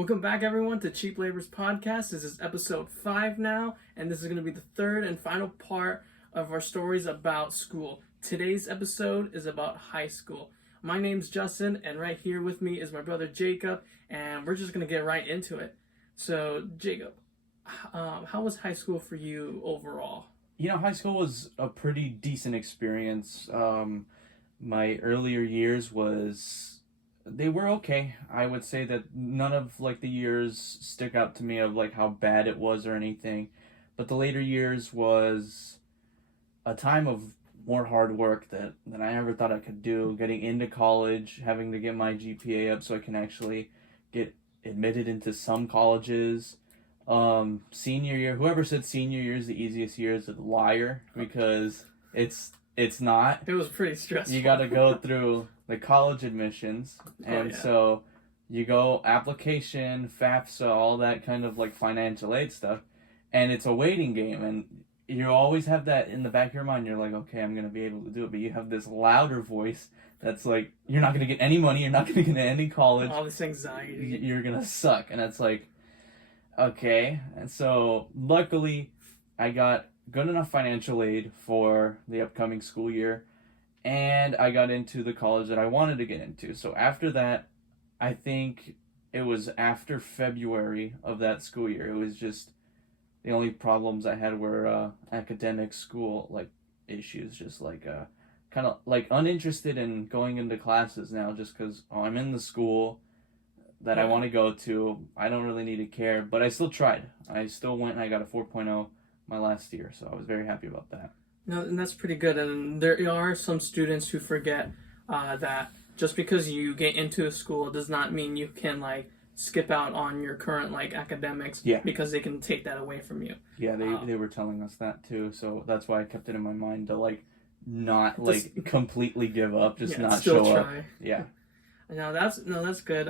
Welcome back, everyone, to Cheap Labor's podcast. This is episode 5 now, and this is going to be the third and final part of our stories about school. Today's episode is about high school. My name's Justin, and right here with me is my brother Jacob, and we're just going to get right into it. So, Jacob, how was high school for you overall? High school was a pretty decent experience. My earlier years they were okay. I would say that none of the years stick out to me of how bad it was or anything. But the later years was a time of more hard work than I ever thought I could do. Getting into college, having to get my GPA up so I can actually get admitted into some colleges. Senior year, whoever said senior year is the easiest year is a liar, because it's not. It was pretty stressful. You got to go through the college admissions, and so you go application, FAFSA, all that kind of financial aid stuff, and it's a waiting game, and you always have that in the back of your mind. You're like, okay, I'm gonna be able to do it, but you have this louder voice that's like, you're not gonna get any money, you're not gonna get any college, all this anxiety, you're gonna suck, and it's like, okay. And so luckily I got good enough financial aid for the upcoming school year, and I got into the college that I wanted to get into. So after that, I think it was after February of that school year, it was just the only problems I had were academic school issues, just kind of uninterested in going into classes now, just because I'm in the school that I want to go to. I don't really need to care, but I still tried. I still went and I got a 4.0 my last year, so I was very happy about that. No, and that's pretty good. And there are some students who forget that just because you get into a school does not mean you can skip out on your current academics. Yeah. Because they can take that away from you. Yeah, they were telling us that too, so that's why I kept it in my mind to not completely give up, just not still show try. up. Yeah. No, that's good.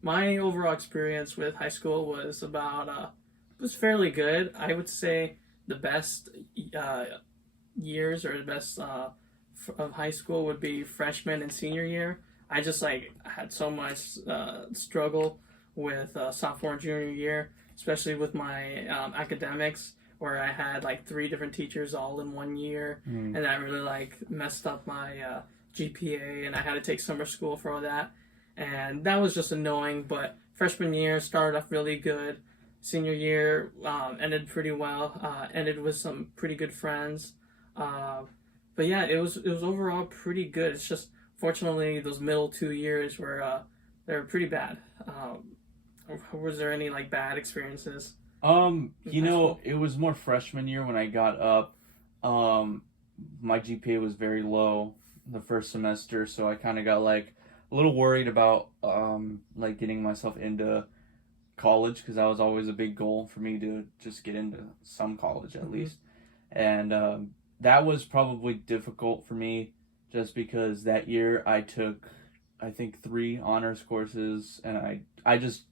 My overall experience with high school was was fairly good. I would say the best years, or the best of high school, would be freshman and senior year. I just had so much struggle with sophomore and junior year, especially with my academics, where I had 3 different teachers all in one year, and that really messed up my GPA, and I had to take summer school for all that, and that was just annoying. But freshman year started off really good. Senior year ended pretty well. Ended with some pretty good friends. But yeah, it was overall pretty good. It's just, fortunately, those middle 2 years were they were pretty bad. Was there any bad experiences? It was more freshman year when I got up. My GPA was very low the first semester, so I kind of got a little worried about getting myself into college, because that was always a big goal for me, to just get into some college at least. And that was probably difficult for me, just because that year I took, I think, 3 honors courses, and I just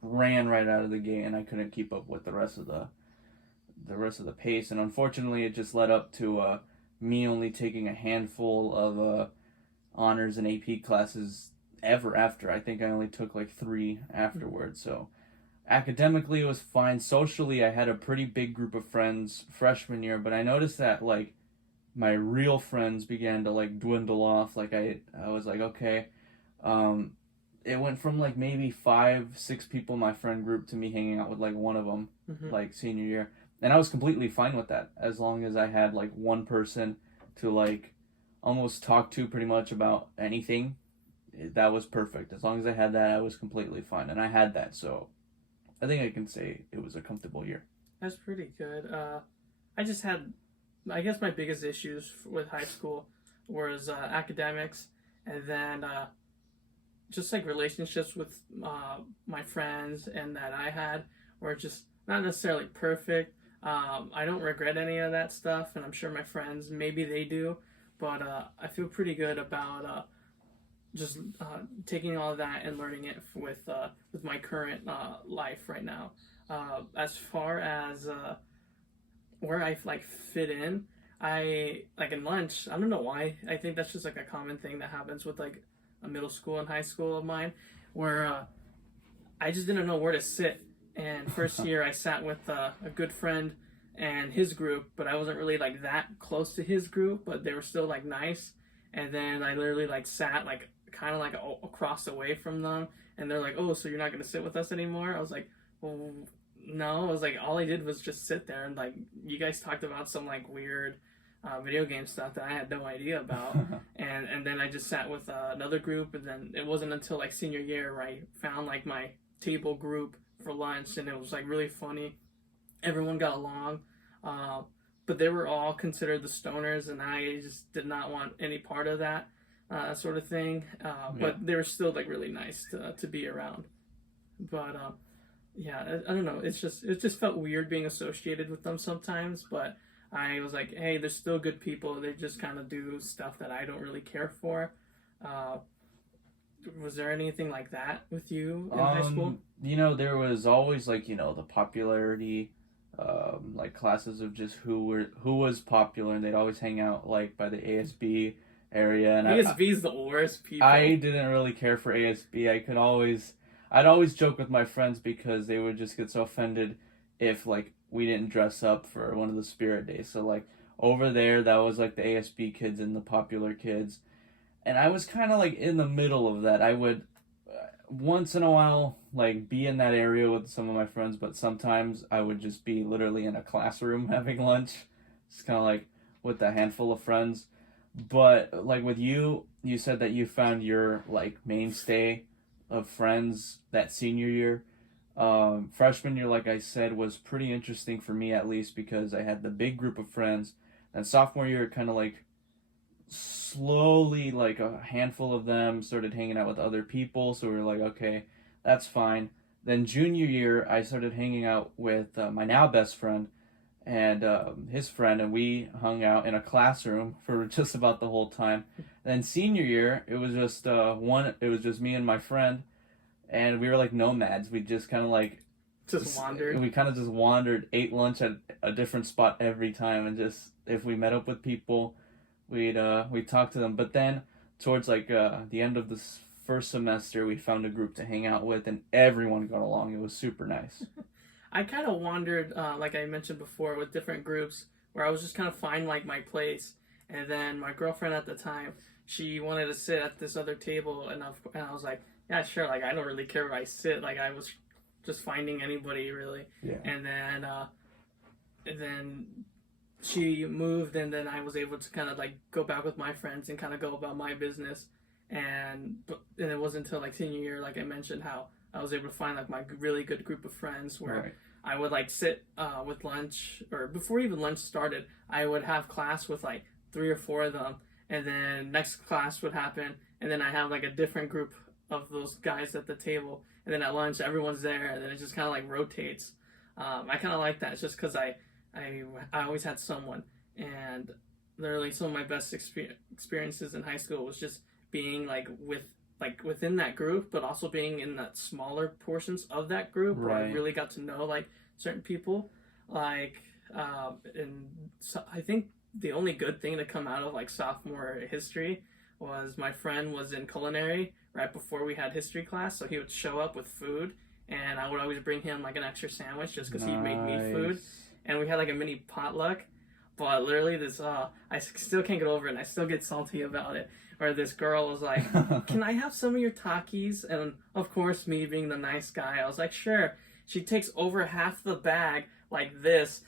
ran right out of the gate, and I couldn't keep up with the rest of the pace, and unfortunately it just led up to me only taking a handful of honors and AP classes ever after. I think I only took 3 afterwards. So academically it was fine. Socially, I had a pretty big group of friends freshman year, but I noticed that my real friends began to dwindle off. I was okay. It went from maybe 5-6 people in my friend group to me hanging out with one of them senior year, and I was completely fine with that, as long as I had one person to almost talk to pretty much about anything. That was perfect. As long as I had that, I was completely fine, and I had that, so I think I can say it was a comfortable year. That's pretty good. I just had, I guess, my biggest issues with high school was academics, and then just relationships with my friends, and that I had were just not necessarily perfect. I don't regret any of that stuff, and I'm sure my friends, maybe they do, but I feel pretty good about just taking all of that and learning it with my current life right now. As far as where I fit in, I in lunch. I don't know why. I think that's just a common thing that happens with a middle school and high school of mine, where I just didn't know where to sit. And first year I sat with a good friend and his group, but I wasn't really like that close to his group, but they were still like nice. And then I literally like sat like kind of like across away from them, and they're like, "Oh, so you're not gonna sit with us anymore?" I was like, "Well, no." I was like, all I did was just sit there, and like you guys talked about some like weird video game stuff that I had no idea about, and then I just sat with another group, and then it wasn't until like senior year where I found like my table group for lunch, and it was like really funny. Everyone got along, uh, but they were all considered the stoners, and I just did not want any part of that sort of thing. But they were still like really nice to be around. But yeah, I don't know. It just felt weird being associated with them sometimes. But I was like, hey, they're still good people. They just kind of do stuff that I don't really care for. Uh, was there anything like that with you in high school? There was always like, the popularity, like classes of just who was popular, and they'd always hang out like by the ASB area. And ASB is the worst people. I didn't really care for ASB. I'd always joke with my friends because they would just get so offended if like we didn't dress up for one of the spirit days. So like over there, that was like the ASB kids and the popular kids. And I was kind of like in the middle of that. I would once in a while like be in that area with some of my friends, but sometimes I would just be literally in a classroom having lunch. It's kind of like with a handful of friends. But like with you said that you found your like mainstay of friends that senior year. Freshman year, like I said, was pretty interesting for me, at least because I had the big group of friends. And sophomore year, kind of like slowly, like a handful of them started hanging out with other people. So we were like, okay, that's fine. Then junior year, I started hanging out with my now best friend and his friend, and we hung out in a classroom for just about the whole time. Then senior year, it was just it was just me and my friend, and we were like nomads. We just kind of like wandered. We kind of just wandered, ate lunch at a different spot every time, and just if we met up with people, we'd talk to them. But then towards like the end of this first semester, we found a group to hang out with, and everyone got along. It was super nice. I kind of wandered, like I mentioned before, with different groups where I was just kind of find like my place. And then my girlfriend at the time, she wanted to sit at this other table, and I was like, yeah, sure. Like I don't really care where I sit. Like I was just finding anybody really. Yeah. And then she moved, and then I was able to kind of like go back with my friends and kind of go about my business. And it wasn't until like senior year, like I mentioned, how I was able to find like my really good group of friends where Right. I would like sit with lunch, or before even lunch started, I would have class with like 3 or 4 of them, and then next class would happen, and then I have like a different group of those guys at the table, and then at lunch everyone's there, and then it just kind of like rotates. I kind of like that. It's just because I always had someone, and literally some of my best experiences in high school was just being like within that group, but also being in that smaller portions of that group where I Right. really got to know like certain people. Like, and so I think the only good thing to come out of like sophomore history was my friend was in culinary right before we had history class, so he would show up with food, and I would always bring him like an extra sandwich just because he made me food, and we had like a mini potluck. But literally, this I still can't get over it, and I still get salty about it. Where this girl was like, "Can I have some of your Takis?" And of course, me being the nice guy, I was like, "Sure." She takes over half the bag like this,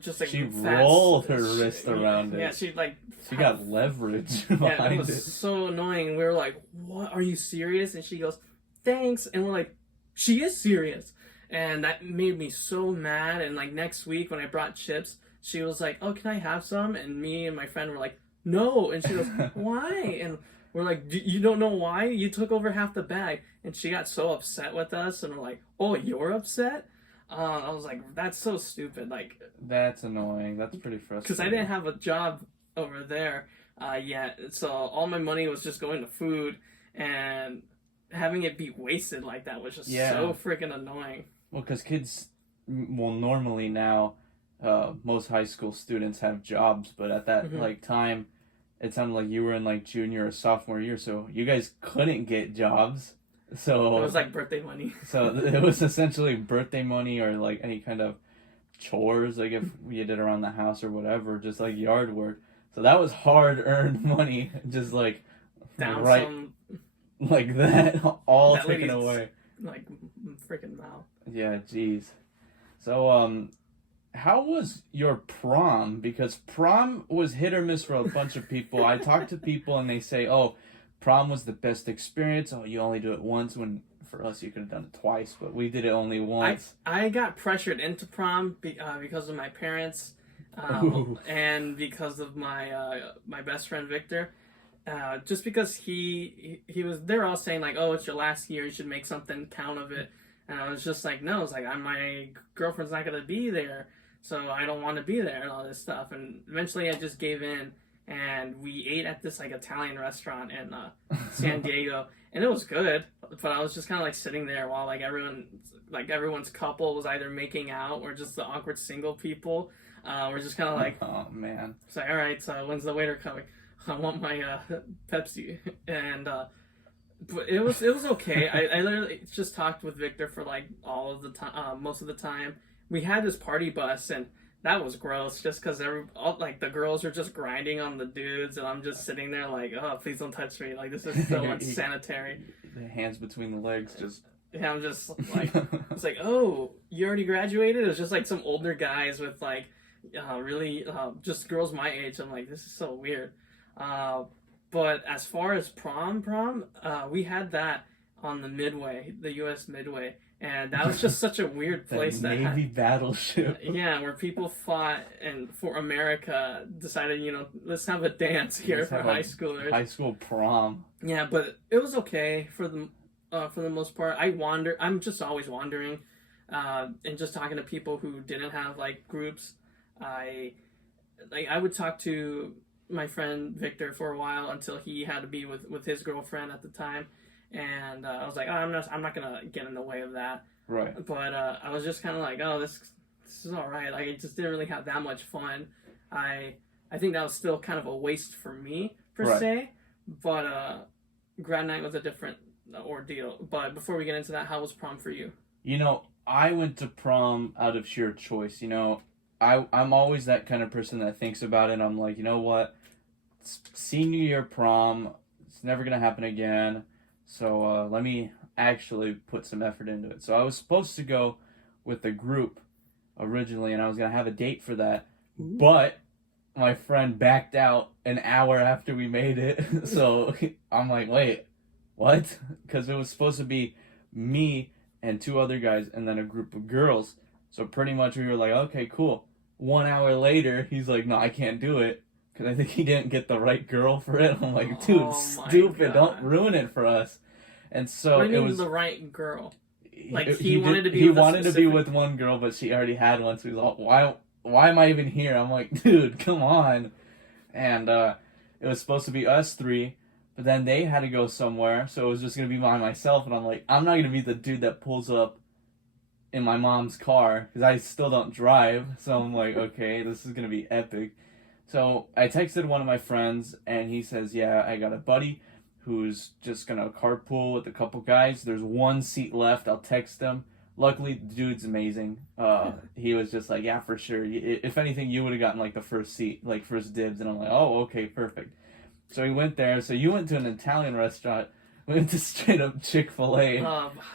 just like She fat, rolled her wrist around it. Yeah, she like She got leverage yeah, it behind was it. so annoying. We were like, "What? Are you serious?" And she goes, "Thanks." And we're like, "She is serious." And that made me so mad. And like next week when I brought chips, she was like, "Oh, can I have some?" And me and my friend were like, "No." And she goes, "Why?" And we're like, "You don't know why? You took over half the bag." And she got so upset with us, and we're like, "Oh, you're upset?" I was like, "That's so stupid." Like, That's annoying. That's pretty frustrating. because I didn't have a job over there yet, so all my money was just going to food, and having it be wasted like that was just so freaking annoying. Well, because kids, well, normally now, most high school students have jobs, but at that like time, it sounded like you were in like junior or sophomore year, so you guys couldn't get jobs. So It was like birthday money. so it was essentially birthday money or like any kind of chores, like if you did around the house or whatever, just like yard work. So that was hard earned money, just like Down right some like that, all that taken lady's away. like freaking mouth. Yeah, jeez. So how was your prom? Because prom was hit or miss for a bunch of people. I talk to people and they say, "Oh, prom was the best experience. Oh, you only do it once." When for us, you could have done it twice, but we did it only once. I got pressured into prom because of my parents, and because of my best friend Victor. Just because he was, they're all saying like, oh, it's your last year, you should make something count of it. And I was just like, no, it's like my girlfriend's not gonna be there, so I don't want to be there and all this stuff. And eventually, I just gave in, and we ate at this like Italian restaurant in San Diego, and it was good. But I was just kind of like sitting there while like everyone's couple was either making out or just the awkward single people. We're just kind of like, Oh man. it's like, all right, so when's the waiter coming? I want my Pepsi. And but it was okay. I literally just talked with Victor for like all of the time, most of the time. We had this party bus, and that was gross. Just because like the girls are just grinding on the dudes, and I'm just sitting there like, oh, please don't touch me. Like this is so unsanitary. The hands between the legs, just. Yeah, I'm just like, it's like, oh, you already graduated? It was just like some older guys with like really just girls my age. I'm like, this is so weird. But as far as prom, we had that on the Midway, the U.S. Midway, and that was just such a weird place. That Navy battleship. Yeah, where people fought and for America decided, let's have a dance here Let's for have high a schoolers. High school prom. Yeah, but it was okay for the most part. I'm just always wandering, and just talking to people who didn't have like groups. I would talk to my friend Victor for a while until he had to be with his girlfriend at the time, and I was like, oh, I'm not gonna get in the way of that. Right. But I was just kind of like, oh, this is all right. Like I just didn't really have that much fun. I think that was still kind of a waste for me per se. But grad night was a different ordeal. But before we get into that, how was prom for you? I went to prom out of sheer choice. I'm always that kind of person that thinks about it. I'm like, you know what? Senior year prom, it's never going to happen again. So let me actually put some effort into it. So I was supposed to go with a group originally, and I was going to have a date for that. Ooh. But my friend backed out an hour after we made it. So I'm like, wait, what? Because it was supposed to be me and two other guys and then a group of girls. So pretty much we were like, okay, cool. 1 hour later, he's like, no, I can't do it. Because I think he didn't get the right girl for it. I'm like, dude, Oh stupid. God. Don't ruin it for us. And so What do you it mean was the right girl? Like he wanted to be. He with a wanted to be specific- with one girl, but she already had one. So he's like, why am I even here? I'm like, dude, come on. And it was supposed to be us three, but then they had to go somewhere, so it was just gonna be by myself. And I'm like, I'm not gonna be the dude that pulls up in my mom's car because I still don't drive. So I'm like, okay, this is gonna be epic. So I texted one of my friends, and he says, yeah, I got a buddy who's just gonna carpool with a couple guys. There's one seat left. I'll text him. Luckily, the dude's amazing. He was just like, yeah, for sure. If anything, you would have gotten like the first seat, like first dibs. And I'm like, oh, okay, perfect. So we went there. So you went to an Italian restaurant. We went to straight up Chick-fil-A.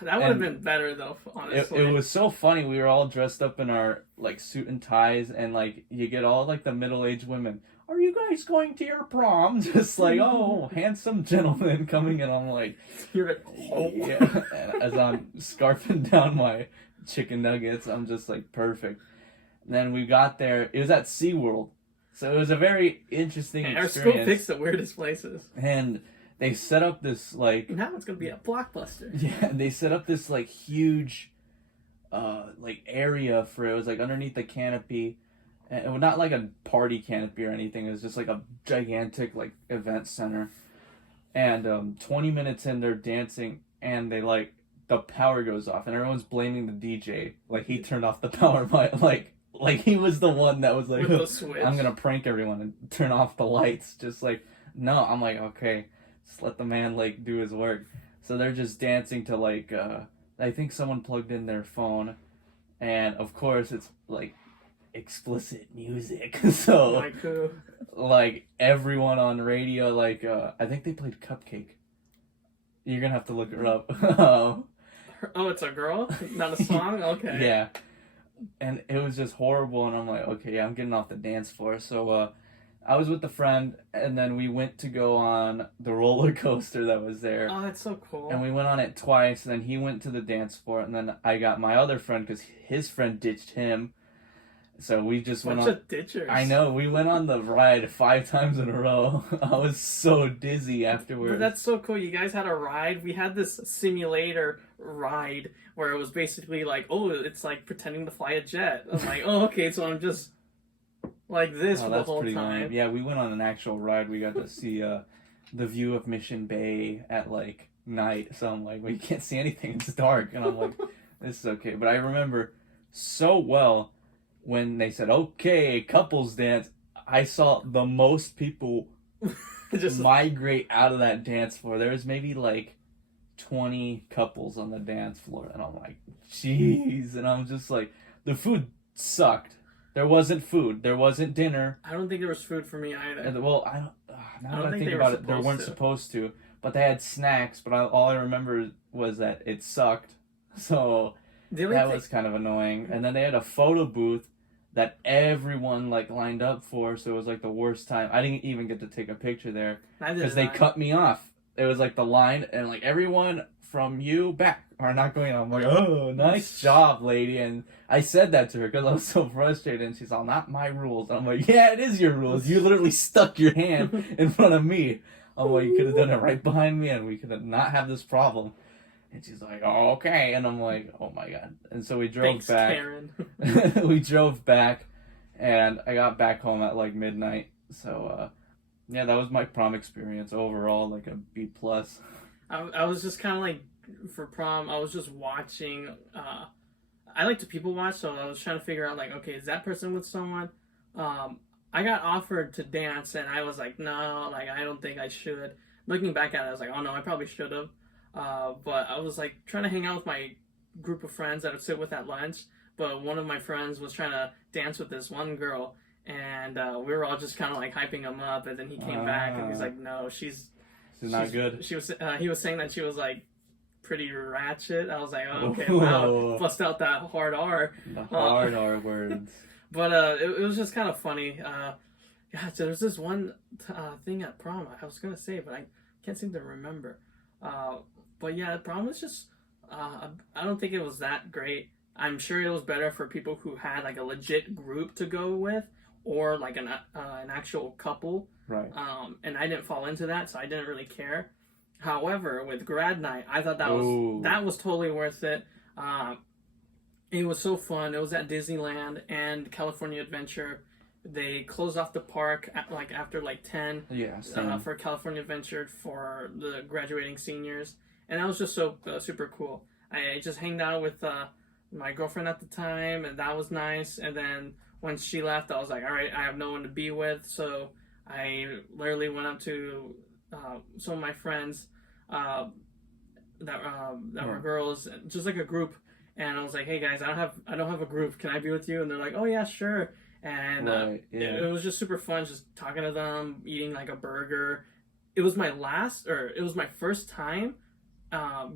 That would have been better though, honestly. It was so funny. We were all dressed up in our like suit and ties, and like you get all like the middle-aged women. Are you guys going to your prom? Just like, oh, handsome gentleman coming in. I'm like, You're like, oh. yeah. And as I'm scarfing down my chicken nuggets, I'm just like, perfect. And then we got there. It was at SeaWorld. So it was a very interesting Our experience. school picks the weirdest places. And they set up this like... Now it's going to be a blockbuster. Yeah, they set up this like huge like area for it. It was like underneath the canopy. And it was not like a party canopy or anything. It was just like a gigantic like event center. And 20 minutes in, they're dancing, and they like the power goes off, and everyone's blaming the DJ. Like he turned off the power by like he was the one that was like, With the switch. I'm gonna prank everyone and turn off the lights. Just like, no, I'm like, okay, just let the man like do his work. So they're just dancing to like I think someone plugged in their phone, and of course it's like explicit music. So Like who? like everyone on radio, like I think they played Cupcake. You're gonna have to look her up. Oh, it's a girl, not a song. Okay. Yeah, and it was just horrible. And I'm like, okay, yeah, I'm getting off the dance floor. So I was with a friend, and then we went to go on the roller coaster that was there. Oh, that's so cool. And we went on it twice. And then he went to the dance floor, and then I got my other friend because his friend ditched him. So we just went Bunch on. of ditchers. I know, we went on the ride 5 times in a row. I was so dizzy afterwards. But that's so cool. You guys had a ride. We had this simulator ride where it was basically like, oh, it's like pretending to fly a jet. I'm like, oh, okay, so I'm just like this for the that's whole pretty time. lame. Yeah, we went on an actual ride. We got to see the view of Mission Bay at like night. So I'm like, well, you can't see anything. It's dark. And I'm like, this is okay. But I remember so well when they said, okay, couples dance. I saw the most people Just migrate out of that dance floor. There was maybe like 20 couples on the dance floor, and I'm like, jeez. And I'm just like, the food sucked. There wasn't food. There wasn't dinner. I don't think there was food for me either. And, well, I don't. Now I don't that I think think they about were it, they weren't supposed to. supposed to. But they had snacks. But all I remember was that it sucked. So The only that thing- was kind of annoying. And then they had a photo booth that everyone like lined up for. So it was like the worst time. I didn't even get to take a picture there neither because did they I. cut me off. It was like the line, and like everyone from you back are not going on. I'm like, oh, nice job, lady. And I said that to her because I was so frustrated. And she's all, not my rules. And I'm like, yeah, it is your rules. You literally stuck your hand in front of me. I'm like, you could have done it right behind me, and we could have not have this problem. And she's like, oh, okay. And I'm like, oh my god. And so we drove Thanks, back. Karen. We drove back, and I got back home at like midnight. So yeah, that was my prom experience overall, like a B plus. I was just kind of like, for prom, I was just watching. I like to people watch, so I was trying to figure out, like, okay, is that person with someone? I got offered to dance, and I was like, no, like, I don't think I should. Looking back at it, I was like, oh no, I probably should have. But I was like trying to hang out with my group of friends that I would sit with at lunch. But one of my friends was trying to dance with this one girl, and we were all just kind of like hyping him up. And then he came back, and he's like, no, she's Not good. She was. He was saying that she was like pretty ratchet. I was like, oh, okay, Whoa. wow, bust out that hard R. The hard R words. But it was just kind of funny. Yeah, so there's this one thing at prom I was gonna say, but I can't seem to remember. But yeah, prom was just. I don't think it was that great. I'm sure it was better for people who had like a legit group to go with, or like an actual couple. Right. And I didn't fall into that, so I didn't really care. However, with grad night, I thought Ooh. that was totally worth it. It was so fun. It was at Disneyland and California Adventure. They closed off the park at, like after like 10 Yeah. Same. for California Adventure for the graduating seniors, and that was just so super cool. I just hanged out with my girlfriend at the time, and that was nice. And then once she left, I was like, all right, I have no one to be with, so I literally went up to some of my friends that were girls, just like a group, and I was like, hey guys, I don't have a group. Can I be with you? And they're like, oh yeah, sure. And Right, yeah. it was just super fun, just talking to them, eating like a burger. It was my first time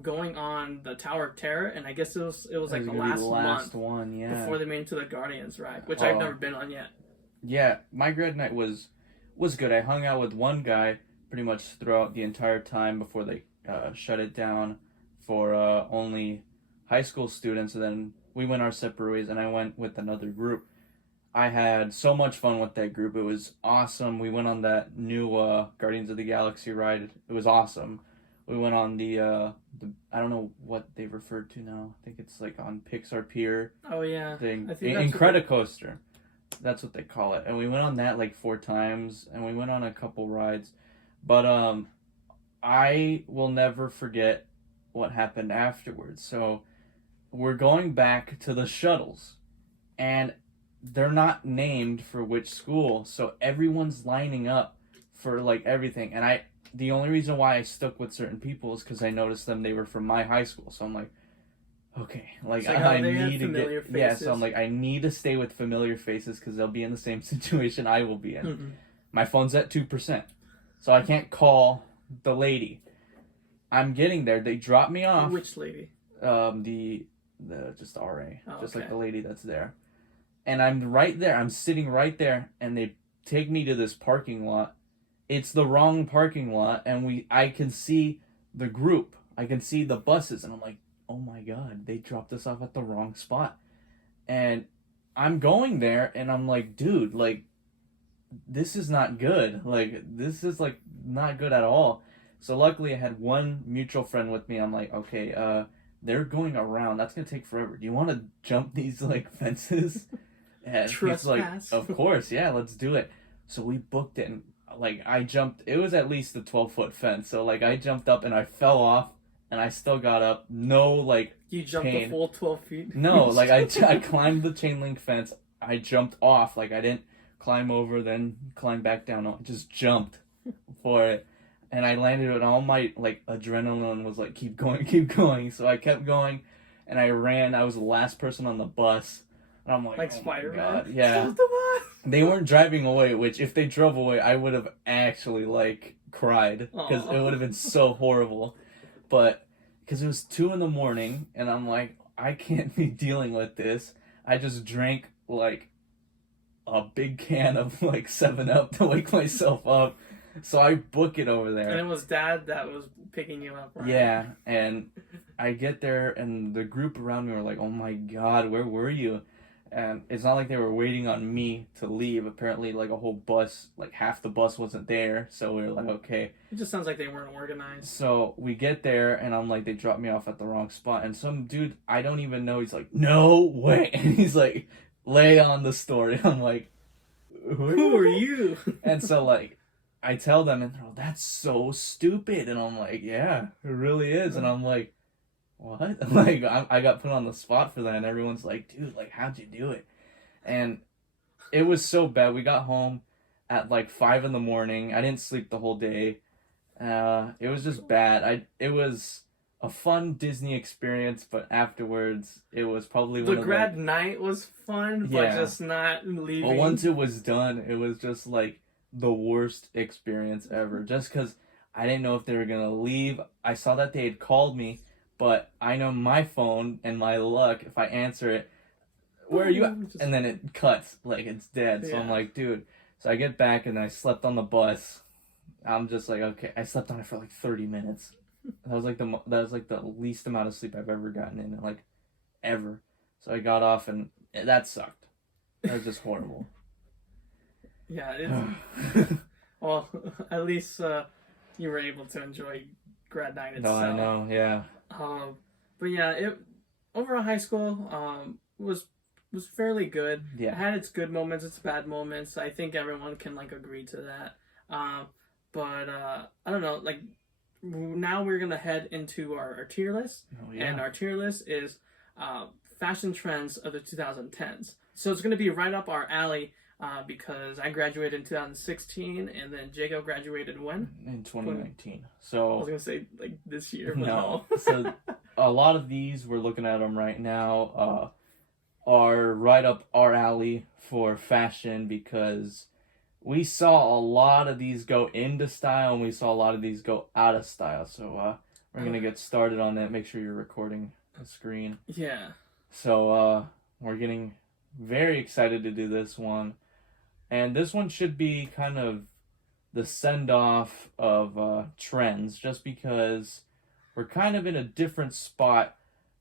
going on the Tower of Terror, and I guess it was like the gonna be last month one, yeah. before they made it to the Guardians ride, which I've never been on yet. Yeah, my grad night was good. I hung out with one guy pretty much throughout the entire time before they shut it down for only high school students, and then we went our separate ways, and I went with another group. I had so much fun with that group. It was awesome. We went on that new Guardians of the Galaxy ride. It was awesome. We went on the I don't know what they referred to now. I think it's like on Pixar Pier Oh yeah, thing. I think that's Incredicoaster. That's what they call it. And we went on that like 4 times, and we went on a couple rides. But I will never forget what happened afterwards. So we're going back to the shuttles, and they're not named for which school, so everyone's lining up for like everything. And the only reason why I stuck with certain people is because I noticed them. They were from my high school, so I'm like, okay, like, It's like, I they had need to familiar get yeah. So faces. I'm like, I need to stay with familiar faces because they'll be in the same situation I will be in. Mm-mm. My phone's at 2%, so I can't call the lady. I'm getting there. They drop me off. Which lady? The just the RA, just okay. like the lady that's there, and I'm right there. I'm sitting right there, and they take me to this parking lot. It's the wrong parking lot, and I can see the group. I can see the buses, and I'm like, oh my god, they dropped us off at the wrong spot. And I'm going there, and I'm like, dude, like, this is not good. Like, this is like not good at all. So luckily I had one mutual friend with me. I'm like, okay, they're going around. That's gonna take forever. Do you want to jump these like fences? And he's like, Trespass. of course, yeah, let's do it. So we booked it, and like I jumped. It was at least a 12-foot fence. So like I jumped up and I fell off, and I still got up. No, like, You jumped the chain. full 12 feet? No, like I climbed the chain link fence. I jumped off. Like I didn't climb over, then climb back down. No, I just jumped for it. And I landed, and all my like adrenaline was like, keep going, keep going. So I kept going, and I ran. I was the last person on the bus, and I'm like, Like oh my Spider-Man? God, yeah. Stop the bus! They weren't driving away, which if they drove away, I would have actually like cried because Aw. it would have been so horrible. But because it was 2 a.m, and I'm like, I can't be dealing with this. I just drank like a big can of like 7-Up to wake myself up. So I book it over there. And it was Dad that was picking you up, right? Yeah, and I get there, and the group around me were like, oh my god, where were you? And it's not like they were waiting on me to leave. Apparently, like, a whole bus, like, half the bus wasn't there, so we were like, okay. It just sounds like they weren't organized. So we get there, and I'm like, they dropped me off at the wrong spot, and some dude, I don't even know, he's like, no way, and he's like, lay on the story. I'm like, Who are you? And so, like, I tell them, and they're like, that's so stupid. And I'm like, yeah, it really is. And I'm like, what? Like, I got put on the spot for that. And everyone's like, dude, like, how'd you do it? And it was so bad. We got home at like 5 a.m. I didn't sleep the whole day. It was just bad. It was a fun Disney experience, but afterwards, it was probably The one of grad night was fun, but Yeah. just not leaving. But once it was done, it was just like the worst experience ever. Just because I didn't know if they were gonna leave. I saw that they had called me, but I know my phone and my luck. If I answer it, where are you at? And then it cuts, like it's dead. So I'm Yeah. like, dude. So I get back and I slept on the bus. I'm just like, okay. I slept on it for like 30 minutes. That was like the least amount of sleep I've ever gotten in, like, ever. So I got off, and that sucked. That was just horrible. Yeah, it's, well, at least you were able to enjoy grad night No, itself. I know, yeah. But yeah, overall high school was fairly good. Yeah. It had its good moments, its bad moments. I think everyone can like agree to that. But I don't know, like now we're gonna head into our tier list, Oh, yeah. and our tier list is fashion trends of the 2010s. So it's gonna be right up our alley. Because I graduated in 2016, and then Jacob graduated when? In 2019. I So, was gonna say like this year, but no. no. So, a lot of these, we're looking at them right now, are right up our alley for fashion because we saw a lot of these go into style and we saw a lot of these go out of style. So, we're going to get started on that. Make sure you're recording the screen. Yeah. So, we're getting very excited to do this one. And this one should be kind of the send-off of trends, just because we're kind of in a different spot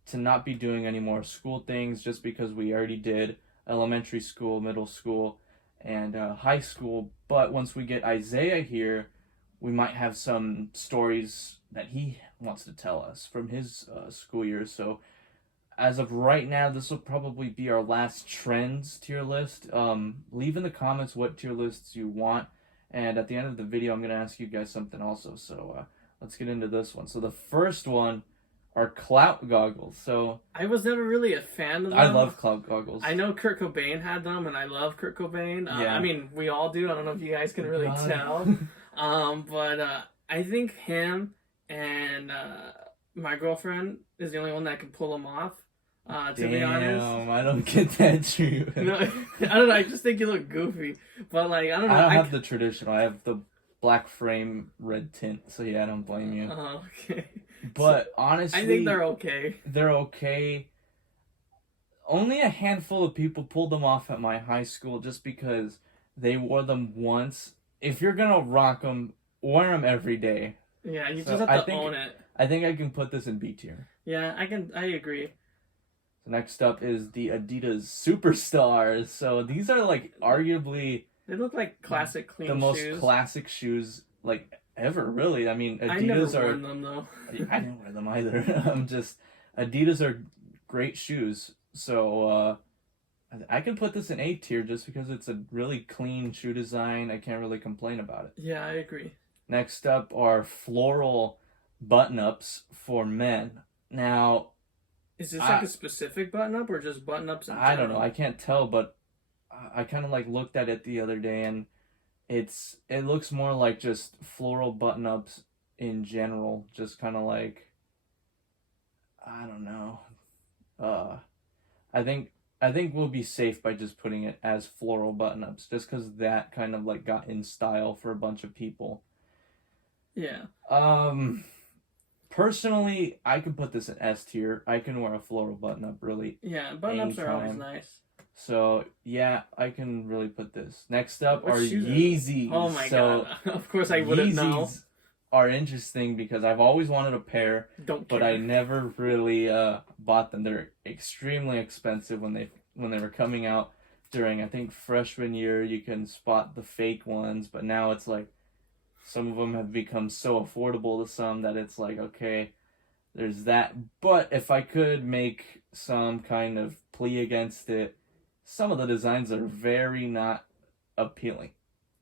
to not be doing any more school things, just because we already did elementary school, middle school, and high school. But once we get Isaiah here, we might have some stories that he wants to tell us from his school year. So as of right now, this will probably be our last trends tier list. Leave in the comments what tier lists you want. And at the end of the video, I'm going to ask you guys something also. So let's get into this one. So the first one are clout goggles. So I was never really a fan of them. I love clout goggles. I know Kurt Cobain had them, and I love Kurt Cobain. Yeah. I mean, we all do. I don't know if you guys can really God. tell. But I think him and my girlfriend is the only one that can pull them off. To be honest, Damn, I don't get that treatment. no, I don't know. I just think you look goofy, but like I don't know. I don't have the traditional. I have the black frame, red tint. So yeah, I don't blame you. Okay. But honestly, I think they're okay. They're okay. Only a handful of people pulled them off at my high school just because they wore them once. If you're gonna rock them, wear them every day. Yeah, you So just have to own it. I think I can put this in B tier. Yeah, I agree. So next up is the Adidas Superstars. So these are like arguably They look like classic clean the most shoes. classic shoes like ever. Really, I mean, I never Adidas are. worn them though. I didn't wear them either. Adidas are great shoes. So I can put this in A tier just because it's a really clean shoe design. I can't really complain about it. Yeah, I agree. Next up are floral button-ups for men. Now, Is this like a specific button up or just button ups? I don't know. I can't tell, but I kind of like looked at it the other day, and it looks more like just floral button-ups in general. Just kind of like, I don't know. I think we'll be safe by just putting it as floral button-ups, just because that kind of like got in style for a bunch of people. Yeah. Personally, I can put this in S tier. I can wear a floral button-up really. Yeah, button ups are always anytime. nice. So yeah, I can really put this. Next up What are shoes are Yeezys. Oh my god! Of course I wouldn't know. Yeezys are interesting because I've always wanted a pair, Don't but care. I never really bought them. They're extremely expensive when they were coming out during, I think, freshman year. You can spot the fake ones, but now it's like some of them have become so affordable to some that it's like, okay, there's that. But if I could make some kind of plea against it, some of the designs are very not appealing.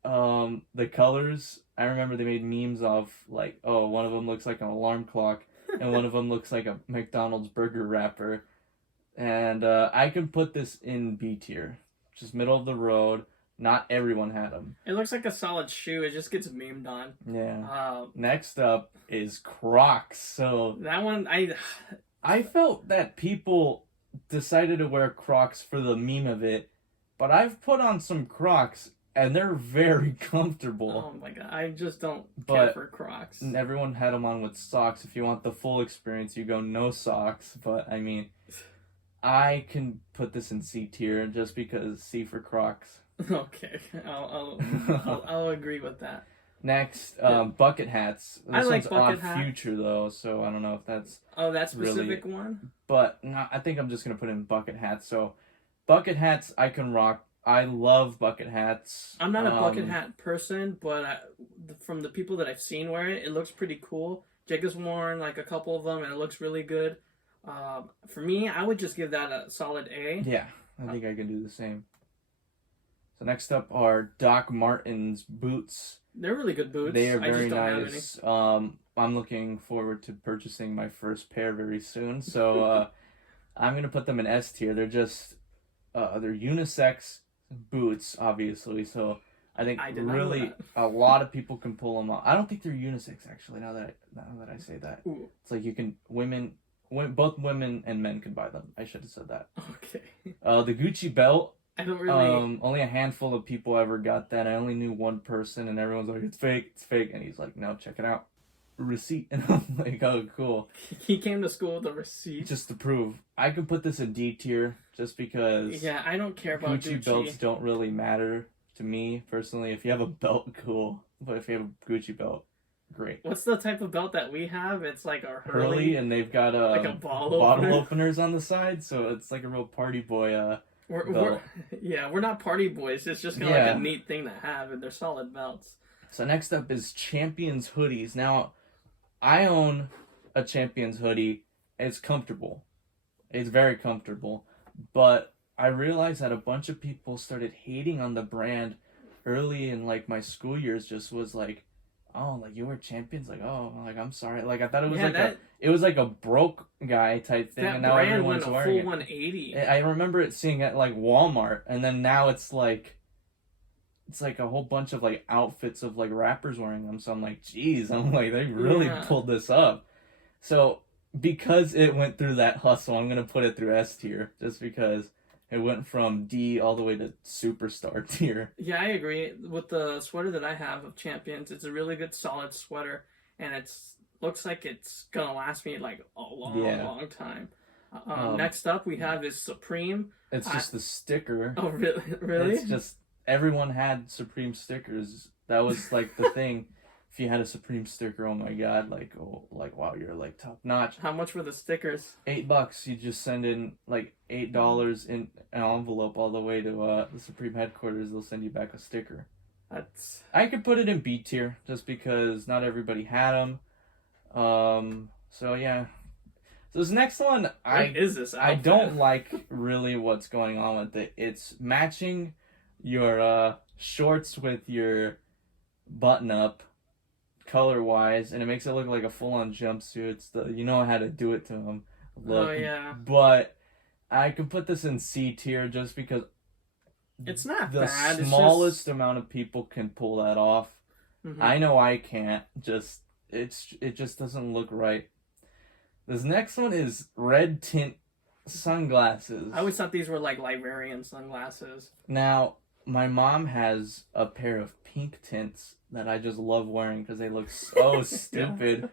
The colors, I remember they made memes of like, oh, one of them looks like an alarm clock and one of them looks like a McDonald's burger wrapper. And I can put this in B tier, just middle of the road. Not everyone had them. It looks like a solid shoe. It just gets memed on. Yeah. Next up is Crocs. So That one, I felt that people decided to wear Crocs for the meme of it, but I've put on some Crocs and they're very comfortable. oh my god, I just don't care But for Crocs. Everyone had them on with socks. If you want the full experience, you go no socks. But I mean, I can put this in C tier just because C for Crocs. Okay, I'll agree with that. Next, bucket hats. This I like one's bucket Odd hats. Future though, so I don't know if that's. Oh, that specific Really? one? But no, I think I'm just gonna put in bucket hats. So, bucket hats I can rock. I love bucket hats. I'm not a bucket hat person, but from the people that I've seen wear it, it looks pretty cool. Jake has worn like a couple of them, and it looks really good. For me, I would just give that a solid A. Yeah, I think I can do the same. So next up are Doc Martens boots. They're really good boots. They are I very just don't have any. nice. I'm looking forward to purchasing my first pair very soon. So I'm gonna put them in S tier. They're just they're unisex boots, obviously. So I think I did not know really that. a lot of people can pull them off. I don't think they're unisex actually. Now that I say that, Ooh, it's like you can both women and men can buy them. I should have said that. okay. The Gucci belt. I don't really. Only a handful of people ever got that. I only knew one person, and everyone's like, "It's fake," and he's like, "No, check it out, receipt." And I'm like, "Oh, cool." He came to school with a receipt. Just to prove, I could put this in D tier, just because. Yeah, I don't care about Gucci belts don't really matter to me personally. If you have a belt, cool, but if you have a Gucci belt, great. What's the type of belt that we have? It's like a Hurley, and they've got like a bottle bottle opener. openers on the side, so it's like a real party boy. We're we're not party boys. It's just kind of Yeah. like a neat thing to have, and they're solid belts. So next up is Champions hoodies. Now, I own a Champions hoodie. It's comfortable. It's very comfortable. But I realized that a bunch of people started hating on the brand early in like my school years. Just was like, oh, like you wear Champions, like oh, like I'm sorry, like I thought it was it was like a broke guy type thing, that and now brand everyone's went a wearing full it. 180. I remember it seeing at like Walmart, and then now it's like it's like a whole bunch of like outfits of like rappers wearing them. So I'm like, geez, I'm like, they really Yeah. pulled this up. So because it went through that hustle, I'm gonna put it through S tier, just because it went from D all the way to superstar tier. Yeah, I agree. With the sweater that I have of Champions, it's a really good solid sweater, and it's looks like it's gonna last me like a long, Yeah. long time. Um, Next up, we have is Supreme. it's I, just the sticker. oh, really? It's Really? just everyone had Supreme stickers. That was like the thing. If you had a Supreme sticker, oh my god, like like wow, you're like top notch. How much were the stickers? $8. You just send in like $8 in an envelope all the way to the Supreme headquarters. They'll send you back a sticker. That's I could put it in B tier just because not everybody had them. So yeah. So this next one, what is this I outfit? don't like really what's going on with it. It's matching your shorts with your button up color wise, and it makes it look like a full on jumpsuit. It's the you know how to do it to them look. Oh yeah, But I can put this in C tier just because it's not the bad. smallest amount of people can pull that off. Mhm. I know I can't. It just doesn't look right. This next one is red tint sunglasses. I always thought these were like librarian sunglasses. Now, my mom has a pair of pink tints that I just love wearing because they look so stupid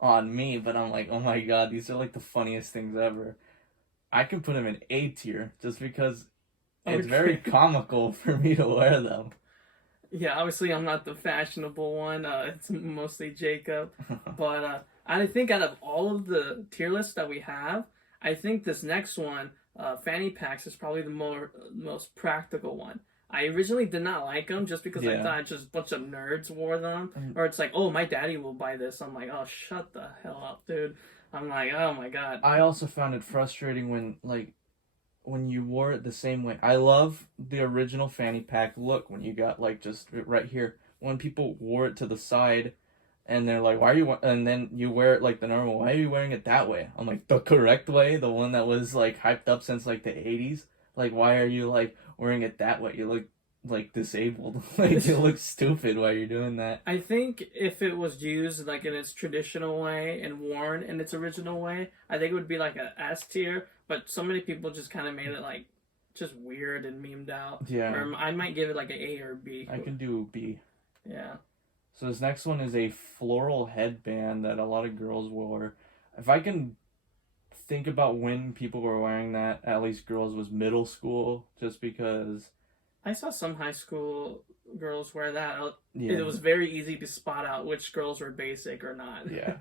on me. But I'm like, oh my god, these are like the funniest things ever. I can put them in A tier just because it's very Okay. comical for me to wear them. Yeah, obviously I'm not the fashionable one. It's mostly Jacob. But I think out of all of the tier lists that we have, I think this next one, fanny packs, is probably the most practical one. I originally did not like them just because I Yeah. thought just a bunch of nerds wore them. Or it's like, oh, my daddy will buy this. I'm like, oh, shut the hell up, dude. I'm like, oh my god. I also found it frustrating when you wore it the same way. I love the original fanny pack look when you got like just right here. When people wore it to the side and they're like, why are you, and then you wear it like the normal, why are you wearing it that way? I'm like, the correct way, the one that was like hyped up since like the 80s. Like, why are you like wearing it that way? You look like disabled. Like, you look stupid while you're doing that. I think if it was used like in its traditional way and worn in its original way, I think it would be like a S tier. But so many people just kind of made it like just weird and memed out. Yeah. Or I might give it like an A or B. I can do B. Yeah. So this next one is a floral headband that a lot of girls wore. If I can think about when people were wearing that, at least girls, was middle school, just because. I saw some high school girls wear that. Yeah. It was very easy to spot out which girls were basic or not. Yeah.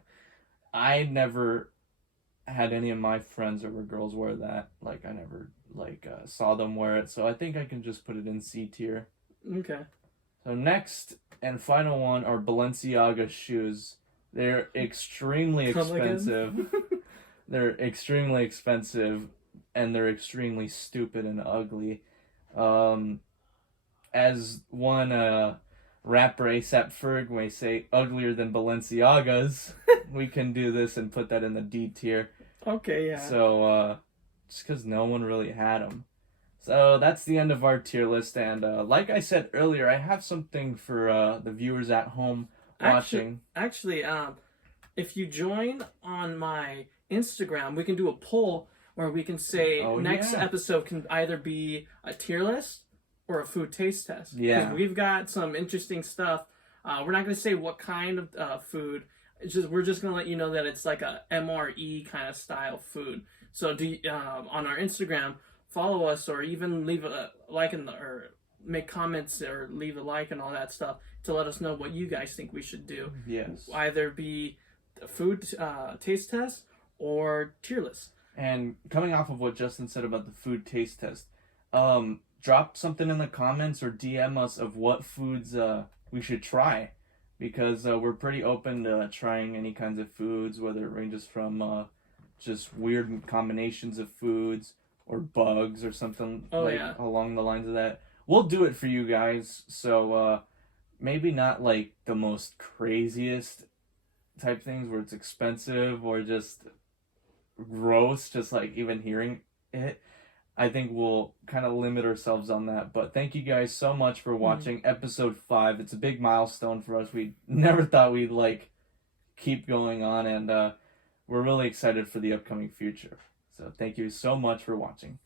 I never had any of my friends that were girls wear that. Like, I never saw them wear it, so I think I can just put it in C tier. Okay. So next and final one are Balenciaga shoes. They're extremely Come again? expensive. They're extremely expensive, and they're extremely stupid and ugly. As one rapper ASAP Ferg may say, uglier than Balenciagas. We can do this and put that in the D tier. Okay, yeah. So, just because no one really had them. So that's the end of our tier list, and like I said earlier, I have something for the viewers at home watching. Actually, if you join on my Instagram, we can do a poll where we can say next episode can either be a tier list or a food taste test. Yeah. 'Cause we've got some interesting stuff. We're not going to say what kind of food. We're just going to let you know that it's like a MRE kind of style food. So on our Instagram, follow us or even leave a like or make comments or leave a like and all that stuff to let us know what you guys think we should do. Yes. Either be a food taste test or tier list. And coming off of what Justin said about the food taste test, drop something in the comments or DM us of what foods we should try, because we're pretty open to trying any kinds of foods, whether it ranges from just weird combinations of foods or bugs or something along the lines of that. We'll do it for you guys. So maybe not like the most craziest type things where it's expensive or just gross, just like even hearing it. I think we'll kind of limit ourselves on that. But thank you guys so much for watching episode 5. It's a big milestone for us. We never thought we'd like keep going on, and we're really excited for the upcoming future. So thank you so much for watching.